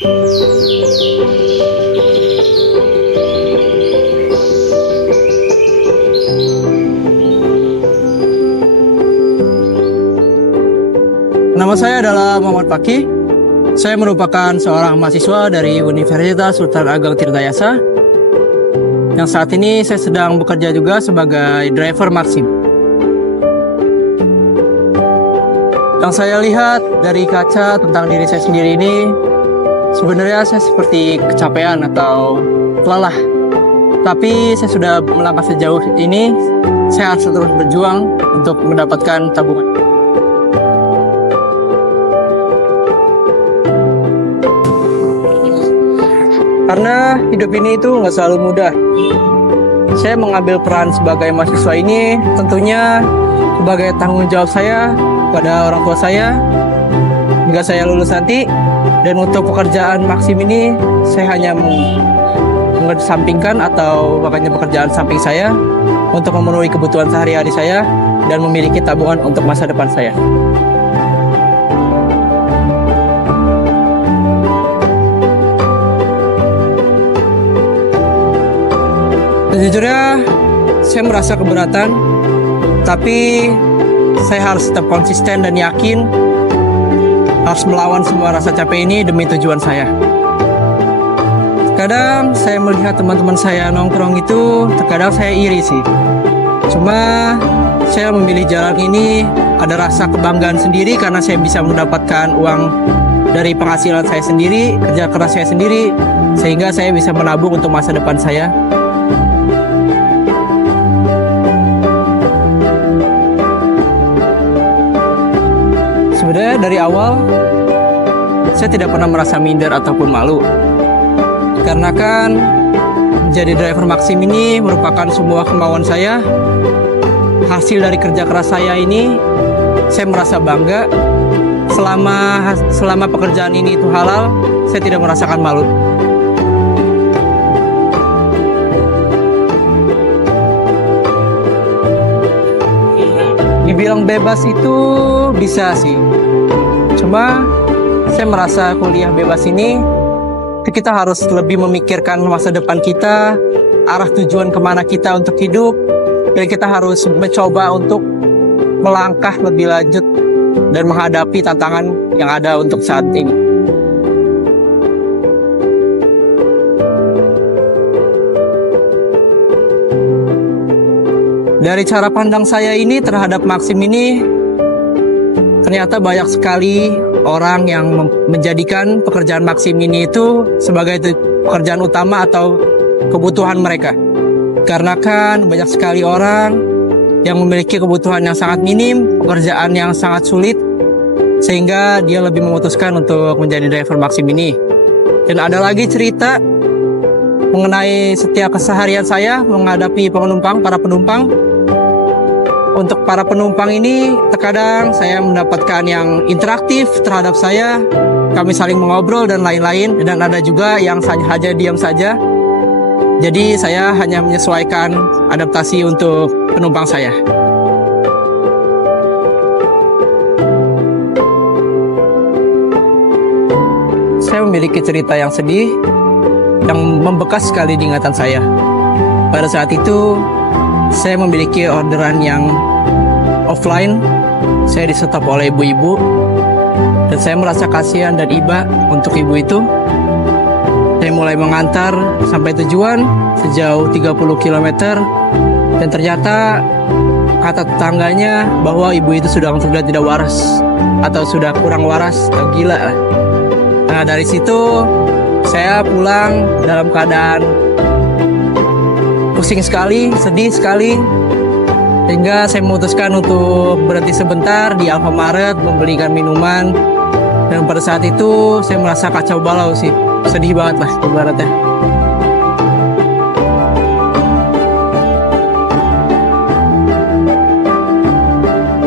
Nama saya adalah Muhammad Fakih. Saya merupakan seorang mahasiswa dari Universitas Sultan Ageng Tirtayasa. Yang saat ini saya sedang bekerja juga sebagai driver Maxim. Yang saya lihat dari kaca tentang diri saya sendiri ini, sebenarnya saya seperti kecapean atau lelah. Tapi saya sudah melangkah sejauh ini, saya harus terus berjuang untuk mendapatkan tabungan. Karena hidup ini itu nggak selalu mudah. Saya mengambil peran sebagai mahasiswa ini tentunya sebagai tanggung jawab saya pada orang tua saya hingga saya lulus nanti. Dan untuk pekerjaan Maxim ini saya hanya mengesampingkan atau makanya pekerjaan samping saya untuk memenuhi kebutuhan sehari-hari saya dan memiliki tabungan untuk masa depan saya. Sejujurnya saya merasa keberatan, tapi saya harus tetap konsisten dan yakin harus melawan semua rasa capek ini demi tujuan saya. Kadang saya melihat teman-teman saya nongkrong itu, terkadang saya iri sih. Cuma saya memilih jalan ini ada rasa kebanggaan sendiri karena saya bisa mendapatkan uang dari penghasilan saya sendiri, kerja keras saya sendiri, sehingga saya bisa menabung untuk masa depan saya. Sebenarnya dari awal saya tidak pernah merasa minder ataupun malu. Karena kan menjadi driver Maxim ini merupakan sebuah kemauan saya. Hasil dari kerja keras saya ini saya merasa bangga. Selama pekerjaan ini itu halal, saya tidak merasakan malu. Dibilang bebas itu bisa sih. Cuma saya merasa kuliah bebas ini kita harus lebih memikirkan masa depan kita, arah tujuan kemana kita untuk hidup, dan kita harus mencoba untuk melangkah lebih lanjut dan menghadapi tantangan yang ada untuk saat ini. Dari cara pandang saya ini terhadap Maxim ini, ternyata banyak sekali orang yang menjadikan pekerjaan Maxim ini itu sebagai pekerjaan utama atau kebutuhan mereka. Karena kan banyak sekali orang yang memiliki kebutuhan yang sangat minim, pekerjaan yang sangat sulit, sehingga dia lebih memutuskan untuk menjadi driver Maxim ini. Dan ada lagi cerita mengenai setiap keseharian saya menghadapi para penumpang. Untuk para penumpang ini, terkadang saya mendapatkan yang interaktif terhadap saya. Kami saling mengobrol dan lain-lain. Dan ada juga yang hanya diam saja. Jadi saya hanya menyesuaikan adaptasi untuk penumpang saya. Saya memiliki cerita yang sedih, yang membekas sekali di ingatan saya. Pada saat itu, saya memiliki orderan yang offline. Saya disetop oleh ibu-ibu dan saya merasa kasihan dan iba untuk ibu itu. Saya mulai mengantar sampai tujuan sejauh 30 km dan ternyata kata tetangganya bahwa ibu itu sudah tidak waras atau sudah kurang waras atau gila lah. Nah, dari situ saya pulang dalam keadaan pusing sekali, sedih sekali, sehingga saya memutuskan untuk berhenti sebentar di Alfamaret membelikan minuman. Dan pada saat itu saya merasa kacau balau sih, sedih banget lah ibaratnya.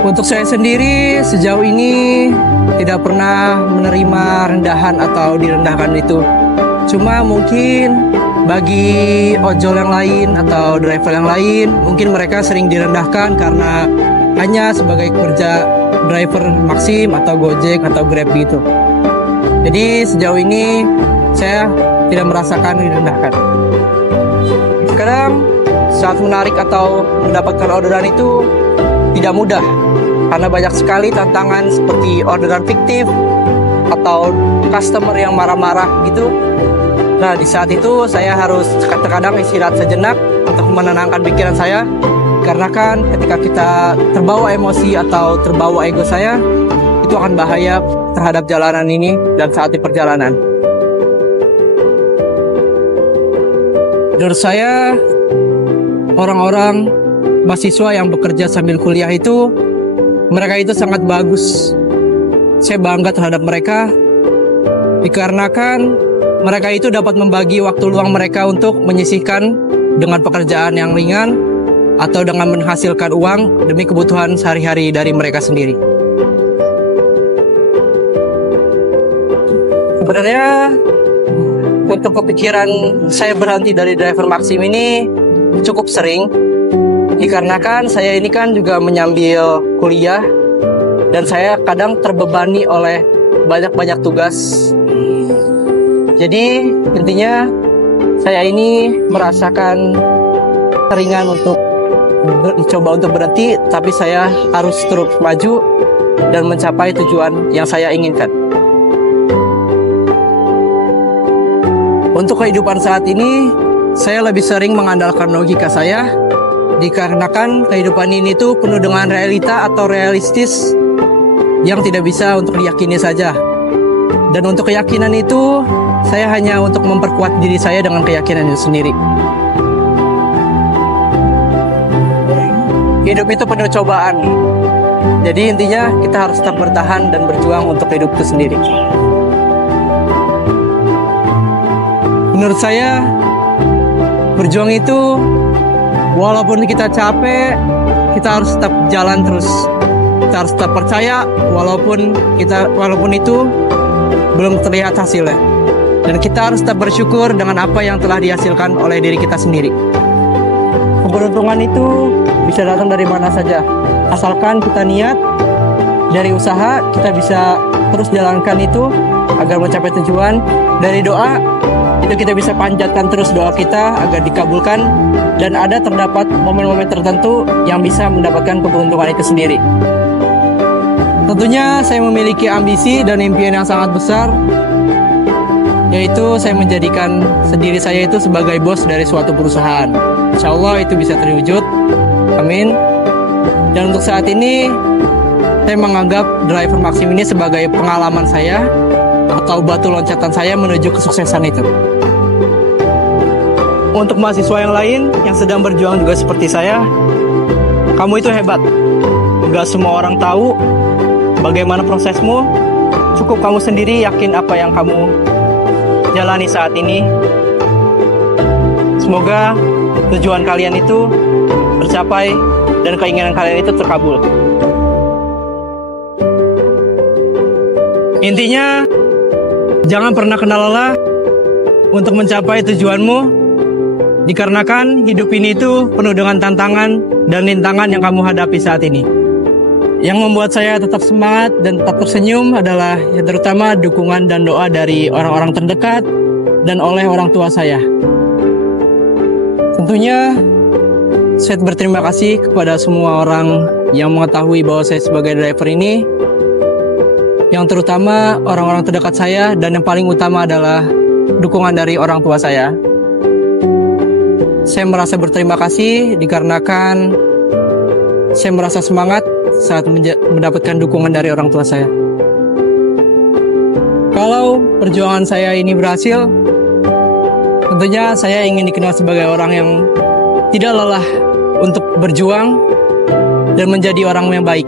Untuk saya sendiri sejauh ini tidak pernah menerima rendahan atau direndahkan itu. Cuma mungkin bagi ojol yang lain atau driver yang lain, mungkin mereka sering direndahkan karena hanya sebagai kerja driver Maxim atau Gojek atau Grab gitu. Jadi sejauh ini saya tidak merasakan direndahkan. Kadang saat menarik atau mendapatkan orderan itu tidak mudah karena banyak sekali tantangan seperti orderan fiktif atau customer yang marah-marah gitu. Nah, di saat itu saya harus terkadang istirahat sejenak untuk menenangkan pikiran saya, karena kan ketika kita terbawa emosi atau terbawa ego saya, itu akan bahaya terhadap jalanan ini dan saat di perjalanan. Menurut saya, orang-orang mahasiswa yang bekerja sambil kuliah itu, mereka itu sangat bagus. Saya bangga terhadap mereka, dikarenakan mereka itu dapat membagi waktu luang mereka untuk menyisihkan dengan pekerjaan yang ringan atau dengan menghasilkan uang demi kebutuhan sehari-hari dari mereka sendiri. Sebenarnya untuk kepikiran saya berhenti dari driver Maxim ini cukup sering, dikarenakan saya ini kan juga menyambil kuliah dan saya kadang terbebani oleh banyak-banyak tugas. Jadi intinya saya ini merasakan keringan untuk mencoba untuk berhenti, tapi saya harus terus maju dan mencapai tujuan yang saya inginkan. Untuk kehidupan saat ini, saya lebih sering mengandalkan logika saya, dikarenakan kehidupan ini tuh penuh dengan realita atau realistis yang tidak bisa untuk diyakini saja. Dan untuk keyakinan itu, saya hanya untuk memperkuat diri saya dengan keyakinan itu sendiri. Hidup itu penuh cobaan. Jadi intinya kita harus tetap bertahan dan berjuang untuk hidup itu sendiri. Menurut saya, berjuang itu walaupun kita capek, kita harus tetap jalan terus. Kita harus tetap percaya walaupun itu belum terlihat hasilnya. Dan kita harus tetap bersyukur dengan apa yang telah dihasilkan oleh diri kita sendiri. Keberuntungan itu bisa datang dari mana saja. Asalkan kita niat, dari usaha kita bisa terus jalankan itu agar mencapai tujuan. Dari doa, itu kita bisa panjatkan terus doa kita agar dikabulkan. Dan ada terdapat momen-momen tertentu yang bisa mendapatkan keberuntungan itu sendiri. Tentunya saya memiliki ambisi dan impian yang sangat besar, yaitu saya menjadikan diri saya itu sebagai bos dari suatu perusahaan. Insya Allah itu bisa terwujud. Amin. Dan untuk saat ini, saya menganggap driver Maxim ini sebagai pengalaman saya atau batu loncatan saya menuju kesuksesan itu. Untuk mahasiswa yang lain yang sedang berjuang juga seperti saya, kamu itu hebat. Gak semua orang tahu bagaimana prosesmu. Cukup kamu sendiri yakin apa yang kamu jalani saat ini. Semoga tujuan kalian itu tercapai dan keinginan kalian itu terkabul. Intinya, jangan pernah kenal lelah untuk mencapai tujuanmu, dikarenakan hidup ini itu penuh dengan tantangan dan rintangan yang kamu hadapi saat ini. Yang membuat saya tetap semangat dan tetap tersenyum adalah ya, terutama dukungan dan doa dari orang-orang terdekat dan oleh orang tua saya. Tentunya saya berterima kasih kepada semua orang yang mengetahui bahwa saya sebagai driver ini, yang terutama orang-orang terdekat saya, dan yang paling utama adalah dukungan dari orang tua saya. Saya merasa berterima kasih dikarenakan saya merasa semangat saat mendapatkan dukungan dari orang tua saya. Kalau perjuangan saya ini berhasil, tentunya saya ingin dikenal sebagai orang yang tidak lelah untuk berjuang dan menjadi orang yang baik.